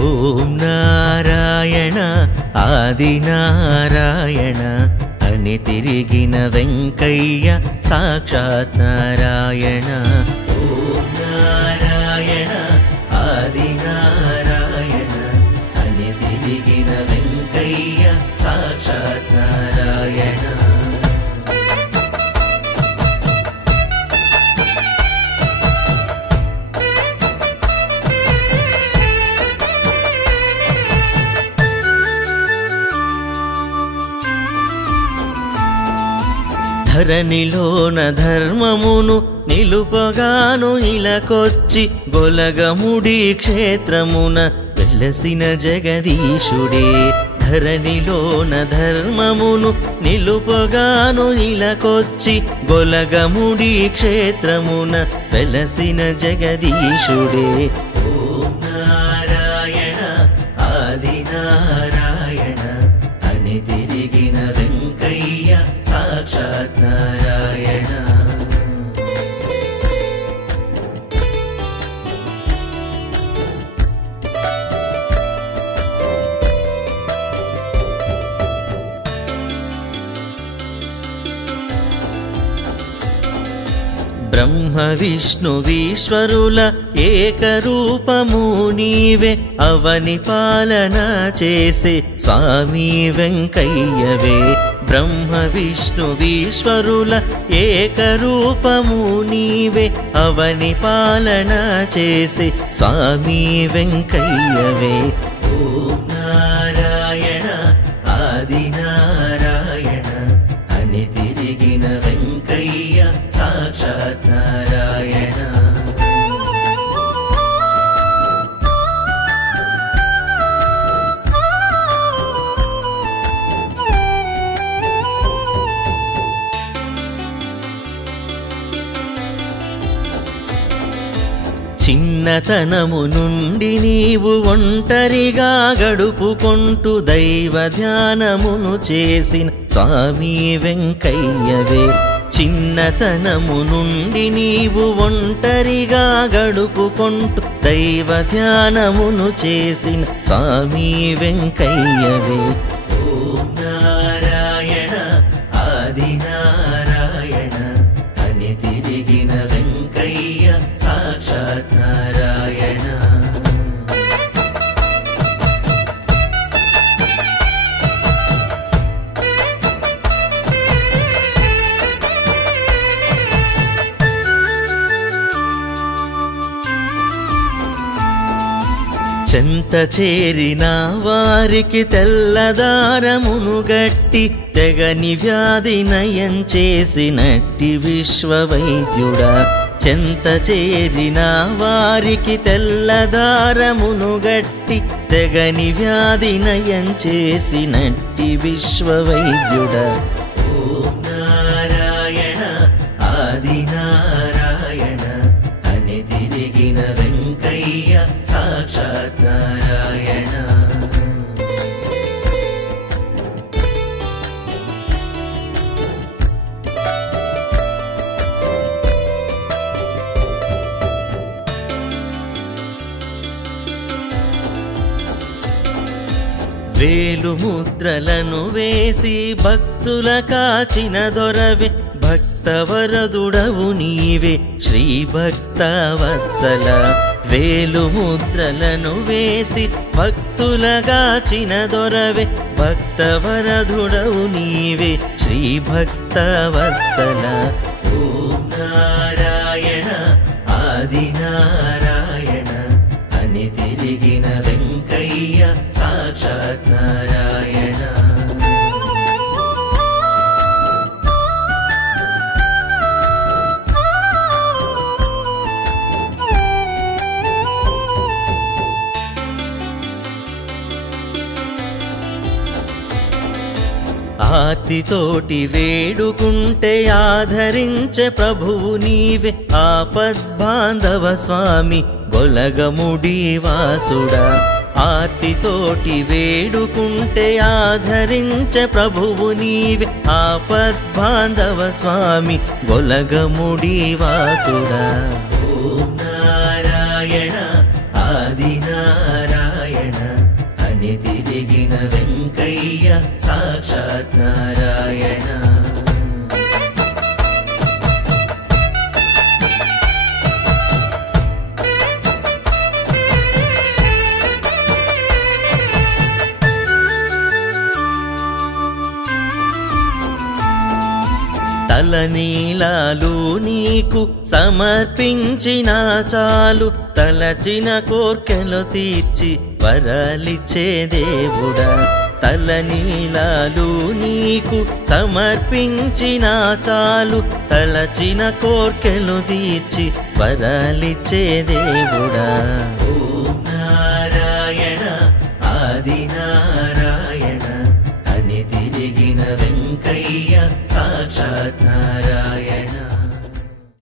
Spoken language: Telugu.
ఓం నారాయణ ఆదినారాయణ అని తిరిగిన వెంకయ్య సాక్షాత్ నారాయణ. ఓం నారాయణ ఆదినారాయణ అని తిరిగిన వెంకయ్య సాక్షాత్ నారాయణ. ధరణిలోన ధర్మమును నిలుపగాను ఇలకొచ్చి గొలగముడి క్షేత్రమున వెలసిన జగదీశుడే. ధరణిలోన ధర్మమును నిలుపగాను ఇలకొచ్చి గొలగముడి క్షేత్రమున వెలసిన జగదీశుడే. ఓం నారాయణ ఆదినారాయణ అని తిరిగిన వెంకయ్య సాక్షాత్ నారాయణ. బ్రహ్మ విష్ణువీశ్వరుల ఏకరూపము నీవే, అవని పాలన చేసే స్వామి వెంకయ్యవే. బ్రహ్మ విష్ణువీశ్వరుల ఏకరూపము నీవే, అవని పాలన చేసే స్వామి వెంకయ్యవే. ఓం నారాయణ ఆదినారాయణ అని తిరిగిన వెంకయ్య సాక్షాత్ నారాయణ. చిన్నతనము నుండి నీవు ఒంటరిగా గడుపుకొంటూ దైవ ధ్యానమును చేసిన స్వామి వెంకయ్యవే. చిన్నతనము నుండి నీవు ఒంటరిగా గడుపుకొంటూ దైవ ధ్యానమును చేసిన స్వామి వెంకయ్యవే. ఓం నారాయణ ఆదినారాయణ అని తిరిగిన వెంకయ్య సాక్షాత్ నారాయణ. చెంత చేరిన వారికి తెల్లదారమును గట్టి తెగని వ్యాధి నయం చేసినట్టి విశ్వవైద్యుడా. చెంత చేరిన వారికి తెల్లదారమును గట్టి తెగని వ్యాధి నయం చేసినట్టి విశ్వవైద్యుడా. ఓం నారాయణ ఆదినారాయణ అని తిరిగిన వెంకయ్య సాక్షాత్ నారాయణ. వేలు ముద్రలను వేసి భక్తుల కాచిన దొరవే, భక్తవరదుడవు నీవే శ్రీ భక్తవత్సల. వేలు ముద్రలను వేసి భక్తుల కాచిన దొరవే, భక్తవరదుడవు నీవే శ్రీ భక్తవత్సల. ఓం నారాయణ ఆదినారాయణ అని తిరిగిన వెంకయ్య సాక్షాత్ నారాయణ. ఆర్తితోటి వేడుకుంటే ఆదరించే ప్రభువు నీవే, ఆపద్బాంధవ స్వామి గొలగముడి వాసుడా. ఆర్తితోటి వేడుకుంటే ఆదరించే ప్రభువు నీవే, ఆపద్బాంధవ స్వామి గొలగముడి వాసుడా. ఓం నారాయణ ఆదినారాయణ తలనీలాలు నీకు సమర్పించిన చాలు తలచిన కోర్కెలు తీర్చి వరాలిచ్చే దేవుడా తలనీలాలు నీకు సమర్పించిన చాలు తలచిన కోర్కెలు తీర్చి వరాలిచ్చే దేవుడా ఓం